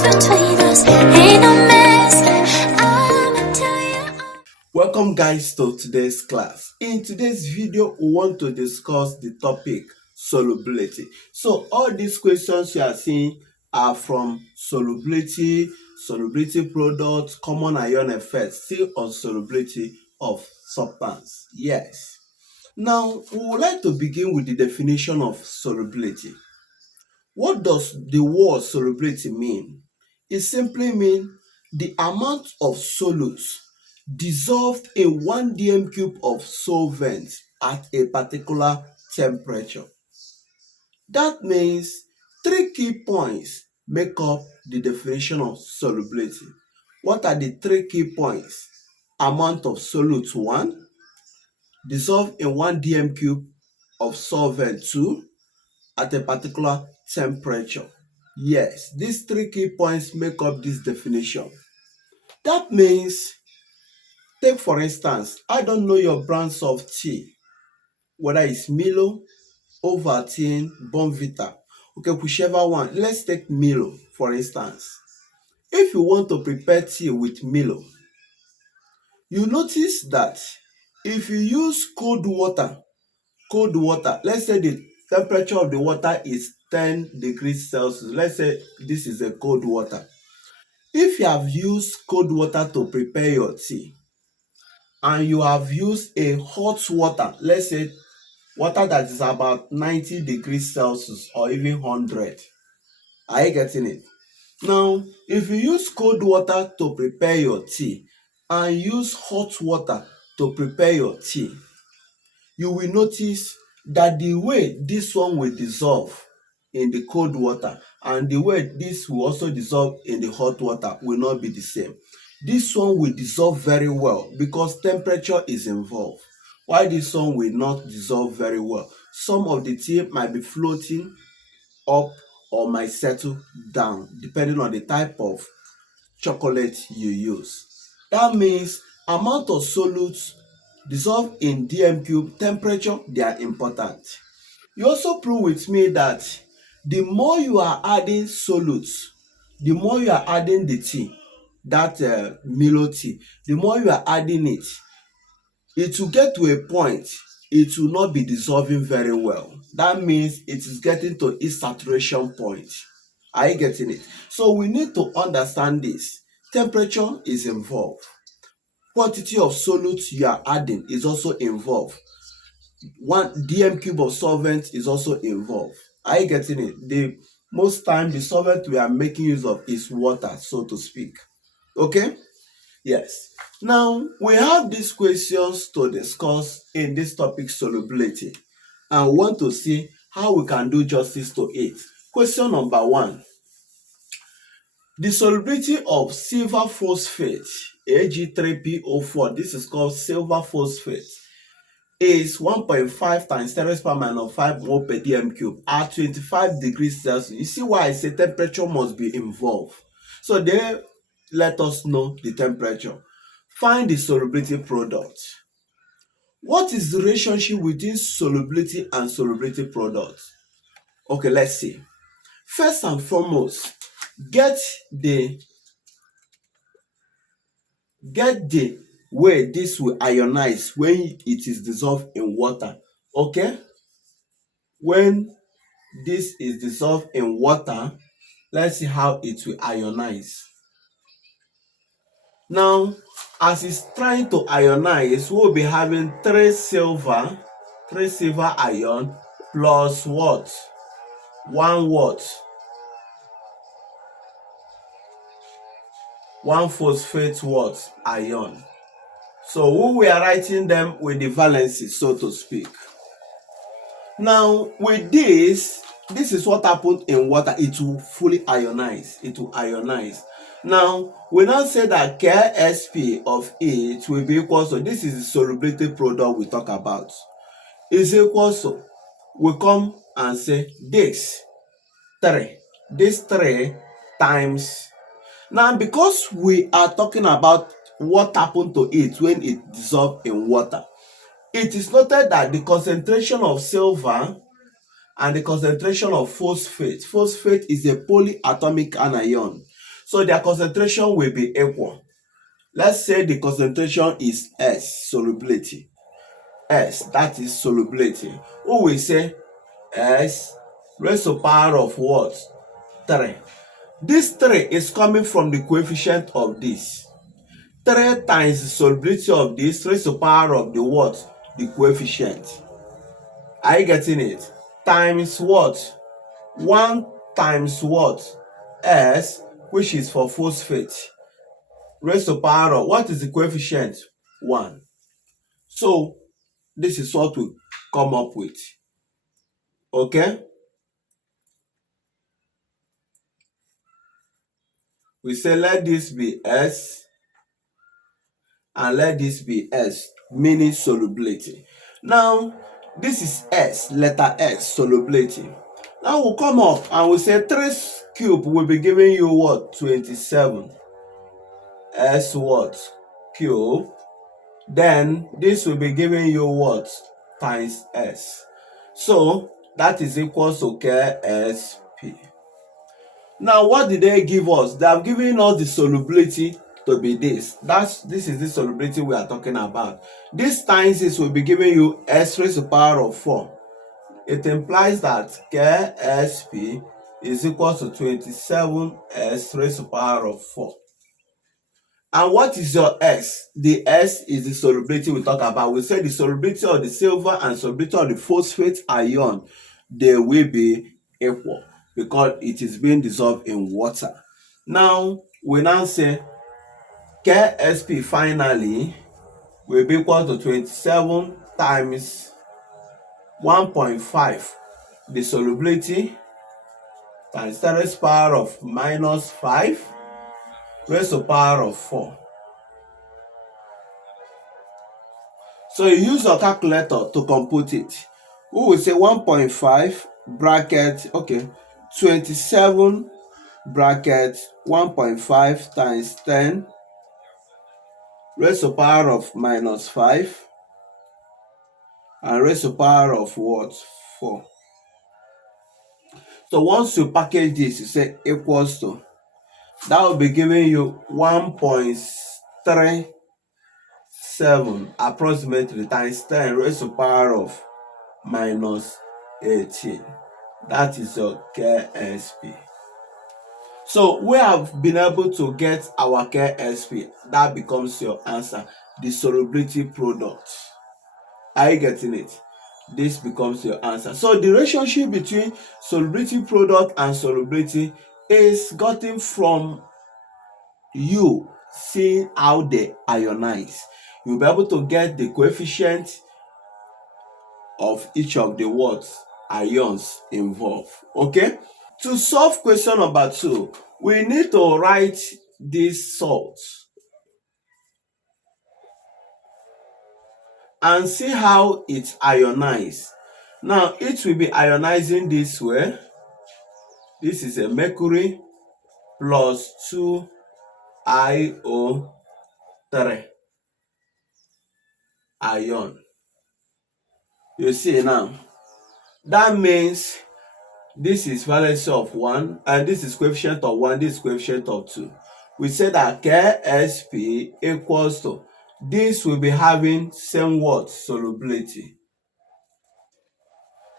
distance between us ain't no mistake. I'ma tell you. Welcome guys to today's class. In today's video, we want to discuss the topic solubility. So all these questions you are seeing are from solubility, solubility products, common ion effects, still on solubility of substance. Yes. Now, we would like to begin with the definition of solubility. What does the word solubility mean? It simply means the amount of solutes dissolved in 1 dm cube of solvent at a particular temperature. That means three key points make up the definition of solubility. What are the three key points? Amount of solute 1, dissolved in 1 dm cube of solvent 2, at a particular temperature. Yes, these three key points make up this definition. That means, take for instance, I don't know your brands of tea, whether it's Milo, Ovaltine, Bonvita. Okay, whichever one. Let's take Milo for instance. If you want to prepare tea with Milo, you notice that if you use cold water, let's say the temperature of the water is 10 degrees Celsius. Let's say this is a cold water. If you have used cold water to prepare your tea and you have used a hot water, let's say water that is about 90 degrees Celsius or even 100, are you getting it? Now, if you use cold water to prepare your tea and use hot water to prepare your tea, you will notice that the way this one will dissolve in the cold water and the way this will also dissolve in the hot water will not be the same. This one will dissolve very well because temperature is involved, while this one will not dissolve very well. Some of the tea might be floating up or might settle down depending on the type of chocolate you use. That means amount of solutes dissolved in dm cube, temperature, they are important. You also prove with me that the more you are adding solutes, the more you are adding the tea, that Milo tea, the more you are adding it, it will get to a point it will not be dissolving very well. That means it is getting to its saturation point. Are you getting it? So we need to understand this. Temperature is involved. Quantity of solutes you are adding is also involved. 1 dm cube of solvent is also involved. Are you getting it? The most time the solvent we are making use of is water, so to speak. Okay? Yes. Now we have these questions to discuss in this topic solubility and want to see how we can do justice to it. Question number 1. The solubility of silver phosphate, Ag3PO4, this is called silver phosphate, is 1.5 times 10⁻⁵ mole per dm cube at 25 degrees Celsius. You see why I say temperature must be involved. So there, let us know the temperature. Find the solubility product. What is the relationship between solubility and solubility product? Okay, let's see. First and foremost, get the way this will ionize when it is dissolved in water. Okay, when this is dissolved in water, let's see how it will ionize. Now, as it's trying to ionize, we'll be having 3 silver ion plus what? 1 what? 1 phosphate what? Ion. So we are writing them with the valency, so to speak. Now, with this is what happened in water. It will fully ionize. It will ionize. Now, we now say that Ksp of it will be equal to, this is the solubility product we talk about, is equal to, we come and say this 3 times. Now, because we are talking about what happened to it when it dissolved in water, it is noted that the concentration of silver and the concentration of phosphate is a polyatomic anion. So their concentration will be equal. Let's say the concentration is S, solubility. S, that is solubility. We will say S raised to power of what? 3. This 3 is coming from the coefficient of this. 3 times the solubility of this raised to power of the what? The coefficient. Are you getting it? Times what? 1 times what? S, which is for phosphate. Raised to power of, what is the coefficient? 1. So, this is what we come up with. Okay? We say let this be S and let this be S, meaning solubility. Now, this is S, letter S, solubility. Now we'll come up and we say 3 cube will be giving you what? 27. S what? Cube. Then this will be giving you what? Times S. So that is equals to KSP. Now what did they give us? They have given us the solubility to be this. This is the solubility we are talking about. This times this will be giving you S raised to the power of 4. It implies that KSP is equal to 27 S raised to the power of 4. And what is your S? The S is the solubility we talk about. We say the solubility of the silver and solubility of the phosphate ion, they will be equal because it is being dissolved in water. Now, we now say KSP finally will be equal to 27 times 1.5, the solubility, times 10 raised to the power of minus 5 raised to the power of 4. So you use your calculator to compute it. We will say 1.5 bracket, 27 bracket 1.5 times 10 raised to the power of minus 5 and raised to the power of what? 4. So once you package this, you say equals to, that will be giving you 1.37 approximately times 10 raised to the power of minus 18. That is your KSP. So we have been able to get our KSP. That becomes your answer. The solubility product. Are you getting it? This becomes your answer. So the relationship between solubility product and solubility is gotten from you seeing how they ionize. You'll be able to get the coefficient of each of the words ions involved. Okay? To solve question number 2, we need to write this salt and see how it ionizes. Now, it will be ionizing this way. This is a mercury plus 2IO3 ion. You see now, that means this is valency of 1 and this is coefficient of 1, this is coefficient of 2. We say that KSP equals to, this will be having same what? Solubility.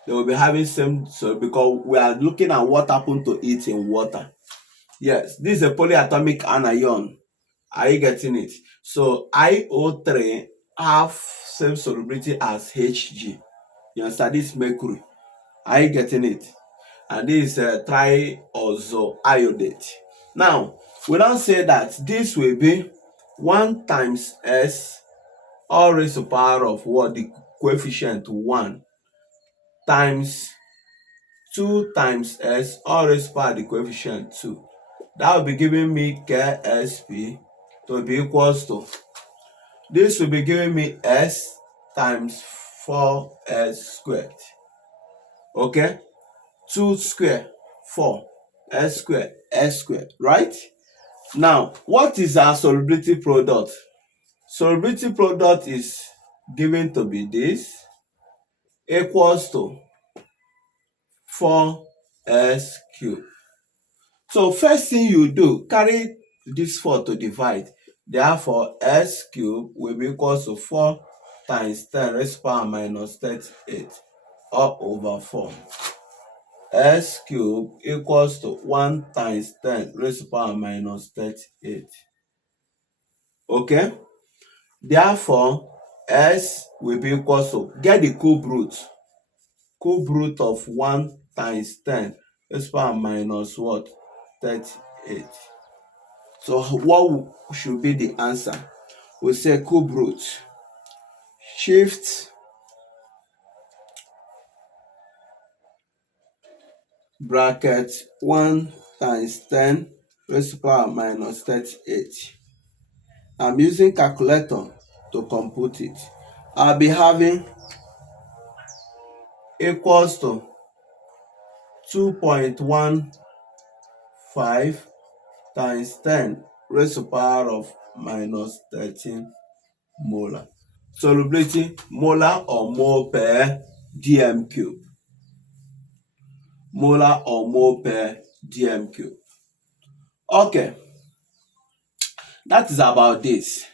They will be having same, so because we are looking at what happened to it in water. Yes, this is a polyatomic anion. Are you getting it? So IO3 have same solubility as Hg. You understand? This mercury. Are you getting it? And this is triazoiodate. Now, we now say that this will be 1 times S all raised to the power of what? The coefficient 1 times 2 times S all raised to the power of the coefficient 2. That will be giving me KSP to be equals to, this will be giving me S times 4S squared. Okay? 2 square 4 S square S square, right? Now, what is our solubility product? Solubility product is given to be this equals to 4S cubed. So first thing you do, carry this 4 to divide. Therefore, s cube will be equal to 4 times 10 raised to power minus 38 all over 4. S cube equals to 1 times 10 raised to power minus 38. Okay? Therefore, s will be equal to, get the cube root. Cube root of 1 times 10 raised to power minus what? 38. So what should be the answer? We say cube root. Shift bracket 1 times 10 raised to power minus 38. I'm using calculator to compute it. I'll be having equals to 2.15 times 10 raised to power of minus 13 molar. Solubility, molar or mole per dm cube. Molar or mole per dm cube. Okay, that is about this.